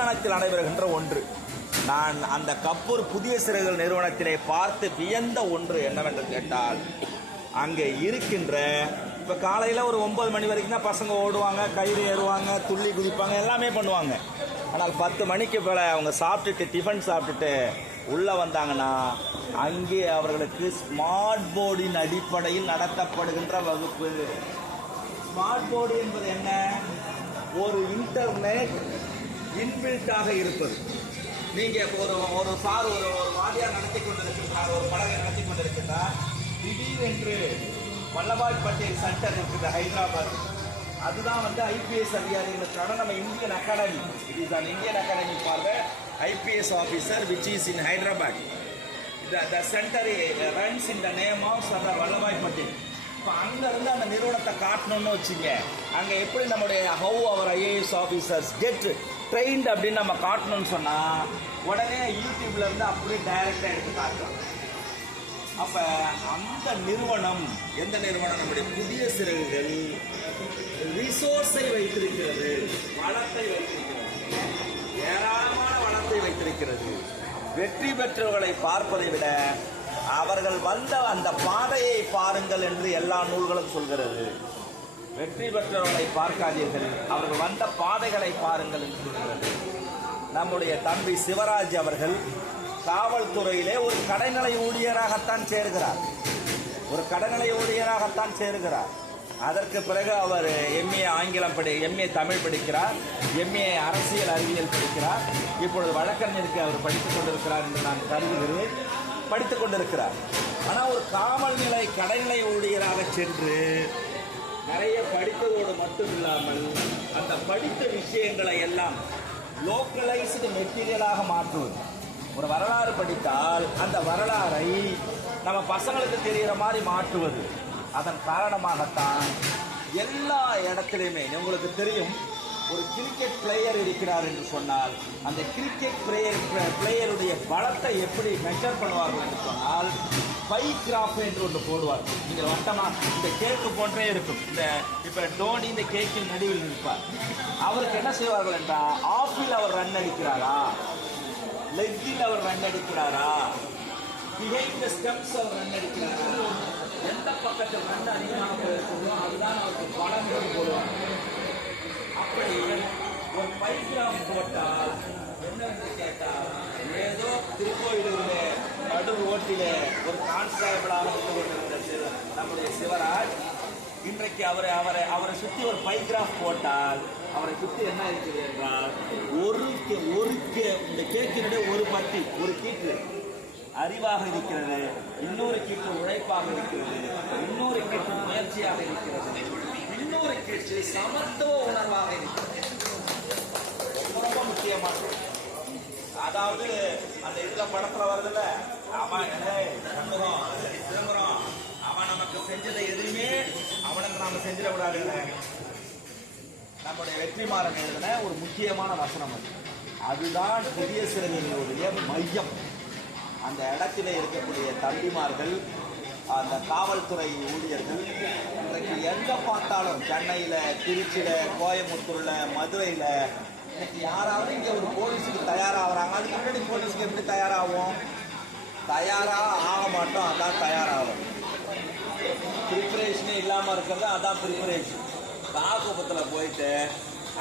மைதானத்தில் நடைபெறுகின்ற ஒன்று. நான் அந்த கப்பூர் புதிய சிறைகள் நிறுவனத்திலே பார்த்து வியந்த ஒன்று என்னவென்று கேட்டால், அங்கே இருக்கின்ற இப்போ காலையில் ஒரு 9 மணி வரைக்கும் தான் பசங்க ஓடுவாங்க, கயிறு ஏறுவாங்க, துள்ளி குதிப்பாங்க, எல்லாமே பண்ணுவாங்க. ஆனால் 10 மணிக்கு மேலே அவங்க சாப்பிட்டுட்டு டிஃபன் சாப்பிட்டுட்டு உள்ளே வந்தாங்கன்னா அங்கே அவர்களுக்கு ஸ்மார்ட் போர்டின் அடிப்படையில் நடத்தப்படுகின்ற வகுப்பு. ஸ்மார்ட் போர்டு என்பது என்ன? ஒரு இன்டர்நெட் இன்பில்ட்டாக இருப்பது. நீங்கள் ஒரு சார் ஒரு வாதியார் நடத்தி கொண்டிருக்கிறார், ஒரு படகை நடத்தி கொண்டிருக்கிறார். திடீரென்று வல்லபாய் பட்டேல் சென்டர் இருக்குது ஹைதராபாத். அதுதான் ஐபிஎஸ் அதிகாரிகளுக்கான நம்ம Indian academy. It is an Indian academy for the IPS officer which is in Hyderabad. The centre runs in the name of Sardar Vallabhbhai Patel. இப்போ அங்கேருந்து அந்த நிறுவனத்தை காட்டணும்னு வச்சுங்க, அங்கே எப்படி நம்முடைய how our IAS officers get trained அப்படின்னு நம்ம காட்டணும்னு சொன்னால் உடனே யூடியூப்லேருந்து அப்படியே டைரெக்டாக எடுத்து காட்டலாம். அப்போ அந்த நிறுவனம், எந்த நிறுவனம்? நம்முடைய புதிய சிறகுகள் ரிசோர்ஸை வைத்திருக்கிறது, வளத்தை வைத்திருக்கிறது, ஏராளமான வளத்தை வைத்திருக்கிறது. வெற்றி பெற்றவர்களை பார்ப்பதை விட அவர்கள் வந்த அந்த பாதையை பாருங்கள் என்று எல்லா நூல்களும் சொல்கிறது. வெற்றி பெற்றவர்களை பார்க்காதீர்கள், அவர்கள் வந்த பாதைகளை பாருங்கள் என்று சொல்கிறது. நம்முடைய தம்பி சிவராஜ் அவர்கள் காவல்துறையிலே ஒரு கடைநிலை ஊழியராகத்தான் சேர்கிறார். அதற்கு பிறகு அவர் எம்ஏ ஆங்கிலம் எம்ஏ தமிழ் படிக்கிறார், எம்ஏ அரசியல் அறிவியல் படிக்கிறார். இப்பொழுது வழக்கறிஞருக்கு அவர் படித்துக் கொண்டிருக்கிறார் என்று நான் கருதுகிறேன். படித்துக் கொண்டிருக்கிறார். ஆனால் ஒரு காவல்நிலை கடைநிலை ஊழியராக சென்று நிறைய படித்ததோடு மட்டும் இல்லாமல் அந்த படித்த விஷயங்களை எல்லாம் லோக்கலைஸ்டு மெட்டீரியலாக மாற்றுவது. ஒரு வரலாறு படித்தால் அந்த வரலாறை நம்ம பசங்களுக்கு தெரிகிற மாதிரி மாற்றுவது. அதன் காரணமாகத்தான் எல்லா இடத்துலையுமே உங்களுக்கு தெரியும், ஒரு கிரிக்கெட் பிளேயர் இருக்கிறார் என்று சொன்னால் அந்த கிரிக்கெட் பிளேயருடைய பலத்தை எப்படி மெஷர் பண்ணுவார்கள் என்று சொன்னால் பை கிராஃப் என்று ஒன்று போடுவார். நீங்கள் வட்டமாக இந்த கேக்கு போன்றே இருக்கும். இப்போ டோனி இந்த கேக்கின் நடுவில் இருப்பார். அவருக்கு என்ன செய்வார்கள் என்றால், ஆஃபில் அவர் ரன் அடிக்கிறாரா, லெக்கில் அவர் ரன் அடிக்கிறாரா, பிஹைண்ட் த ஸ்டெம்ஸ் அவர் ரன் அடிக்கிறாரா, எந்த பக்கத்தில் ரன் அதிகமாக இருக்குதோ அதுதான் அவருக்கு பலம் போடுவாங்க. அப்படி ஒரு பைகிராஃப் போட்டால் என்னென்று கேட்டால், ஏதோ திருக்கோயிலூரிலே நடு ரோட்டிலே ஒரு கான்ஸ்டபிளாக இருந்து கொண்டிருந்த நம்முடைய சிவராஜ் இன்றைக்கு அவரை சுற்றி ஒரு பைகிராஃப் போட்டால் அவரை சுற்றி என்ன இருக்கிறது என்றால், ஒரு இந்த கேக்கினுடைய ஒரு பட்டி, ஒரு கீற்று அறிவாக இருக்கிறது, இன்னொரு கீற்று உழைப்பாக இருக்கிறது, இன்னொரு கீற்று முயற்சியாக இருக்கிறது, இன்னொரு கீற்று சமத்துவ உணர்வாக இருக்கிறது. ரொம்ப முக்கியமானது. அதாவது அந்த இதுல படத்துல வருதுல்ல, அவன் சிதம்பரம் அவன் நமக்கு செஞ்சதை எதுவுமே அவனுக்கு நாம செஞ்சிடக்கூடாது. நம்முடைய வெற்றிமாறன் எழுதின ஒரு முக்கியமான வசனம் அதுதான் புதிய சிறைகளுடைய மையம். அந்த இடத்திலே இருக்கக்கூடிய தம்பிமார்கள், அந்த காவல்துறை ஊழியர்கள் இன்றைக்கு எங்கே பார்த்தாலும் சென்னையில், திருச்சியில், கோயம்புத்தூரில், மதுரையில் இன்னைக்கு யாராவது இங்கே ஒரு போலீஸுக்கு தயாராகிறாங்க. அதுக்கு முன்னாடி போலீஸுக்கு எப்படி தயாராகும்? தயாராக ஆக மாட்டோம், அதான் தயாராகும். ப்ரிப்பரேஷனே இல்லாமல் இருக்கிறது அதான் ப்ரிப்பரேஷன். காக்குப்பத்தில் போயிட்டு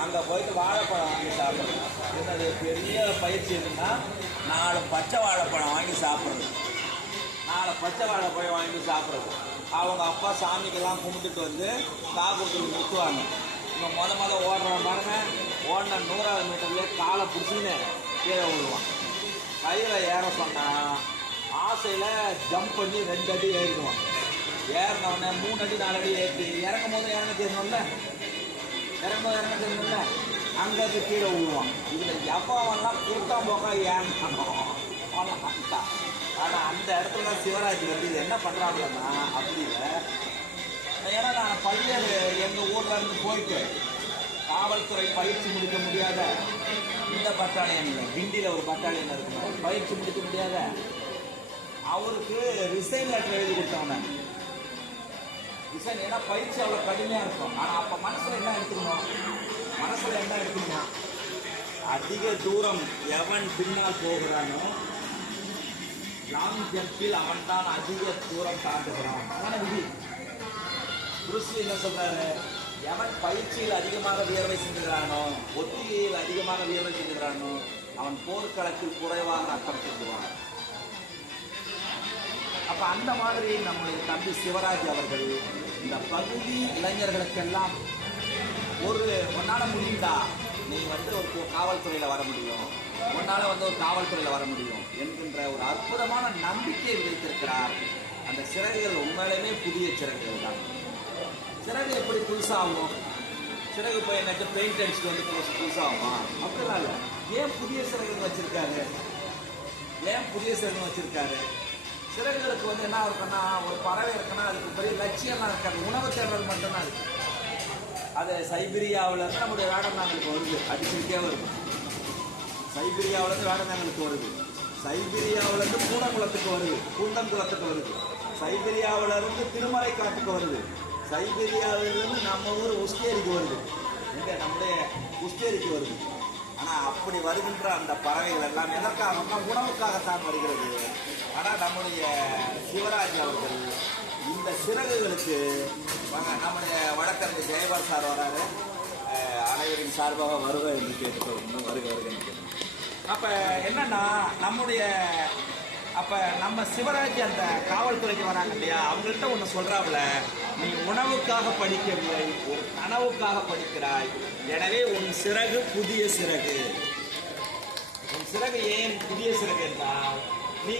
அங்கே போயிட்டு வாழைப்பழம் வாங்கி சாப்பிட்றது என்னது பெரிய பயிற்சி என்னன்னா, 4 பச்சை வாழைப்பழம் வாங்கி சாப்பிட்றது. 4 பச்சை வாழைப்பழம் வாங்கி சாப்பிட்றது. அவங்க அப்பா சாமிக்கெல்லாம் கும்பிட்டுட்டு வந்து காக்குப்பத்தில் நிறுத்துவாங்க. இவங்க முத ஓடுறான் பாருங்க, ஓடின 100வது மீட்டர்லேயே காலை பிடிச்சின்னு கீழே விழுவான். கையில் ஏற சொன்னால் ஆசையில் ஜம்ப் பண்ணி 2 அடி ஏறிடுவான். ஏறினவுடனே 3 அடி 4 அடி ஏற்றி இறங்கும் போது இறங்க தெரியணும்ல, அங்கேருந்து கீழே விழுவான். இதில் எவ்வளோலாம் கூட்டம் போக ஏறணும். ஆனால் அந்த இடத்துல தான் சிவராஜ் வந்து இது என்ன பண்ணுறாங்கன்னா, அப்படி இல்லை. ஏன்னா நான் பல்வேறு எங்கள் ஊரில் இருந்து போயிட்டு காவல்துறை பயிற்சி முடிக்க முடியாத இந்த பட்டாளியன், கிண்டியில் ஒரு பட்டாளியன் இருக்கு, பயிற்சி முடிக்க முடியாத அவருக்கு ரிசைன் லெட்டர் எழுதி கொடுத்தவன. ரிசைன் ஏன்னா பயிற்சி அவ்வளோ கடுமையாக இருக்கும். ஆனால் அப்போ மனசில் என்ன எடுத்துக்கணும், அதிக தூரம் எவன் பின்னால் போகிறானோ லாங் ஜம்பில் அவன் தான் அதிக தூரம் தாண்டுகிறான். அதான விதி. புருஷி என்ன சொல்றாரு? எவன் பயிற்சியில் அதிகமாக வியர்வை சிந்துகிறானோ, ஒத்திகையில் அதிகமாக வியர்வை சிந்துகிறானோ, அவன் போர்க்களத்தில் குறைவாக ரத்தம் சிந்துவான். அப்ப அந்த மாதிரி நம்முடைய தம்பி சிவராஜ் அவர்கள் இந்த பகுதி இளைஞர்களுக்கெல்லாம் உன்னால முடியுண்டா, நீ ஒரு காவல்துறையில வர முடியும், உன்னால ஒரு காவல்துறையில வர முடியும் என்கின்ற ஒரு அற்புதமான நம்பிக்கையை விதைத்திருக்கிறார். அந்த சிறகுகள் உண்மையிலுமே புதிய சிறகுகள் தான். சிறகு எப்படி புதுசாகும்? சிறகு போய் எனக்கு பெயிண்ட் அடிச்சுட்டு புதுசாகுமா? அப்படிலாம் இல்லை. ஏன் புதிய சிறகுகள் வச்சிருக்காரு? சிறகுகளுக்கு என்ன இருக்குன்னா, ஒரு பறவை இருக்குன்னா அதுக்கு பெரிய லட்சியம்லாம் இருக்காது, உணவு தேடுறது மட்டும்தான் இருக்கு. அது சைபீரியாவில இருந்து நம்முடைய வேடந்தாங்களுக்கு வருது, அடிச்சுக்கிட்டே வருது. சைபீரியாவில இருந்து வேடந்தாங்களுக்கு வருது, சைபீரியாவில இருந்து பூனங்குளத்துக்கு வருது, பூந்தங்குளத்துக்கு வருது, சைபீரியாவில இருந்து திருமலை காட்டுக்கு வருது, சைபீரியாவிலிருந்து நம்ம ஊர் உஸ்டேரிக்கு வருது, இங்க நம்முடைய உஸ்டேரிக்கு வருது. ஆனா அப்படி வருகின்ற அந்த பறவைகள் எல்லாம் எதற்காக? உணவுக்காகத்தான் வருகிறது. ஆனா நம்முடைய சிவராஜ் அவர்கள் இந்த சிறகுகளுக்கு நம்முடைய வழக்கறிஞர் ஜெயபால் சார் வராரு, அனைவரின் சார்பாக வருக என்று கேட்டுக்கொள்ளணும். வருக. அப்ப என்னன்னா நம்ம சிவராஜ் அந்த காவல்துறைக்கு வராங்க இல்லையா, அவங்கள்ட்ட ஒன்று சொல்றாப்புல, நீ உணவுக்காக படிக்கவில்லை, ஒரு கனவுக்காக படிக்கிறாய். எனவே உன் சிறகு புதிய சிறகு. உன் சிறகு ஏன் புதிய சிறகு என்றால், நீ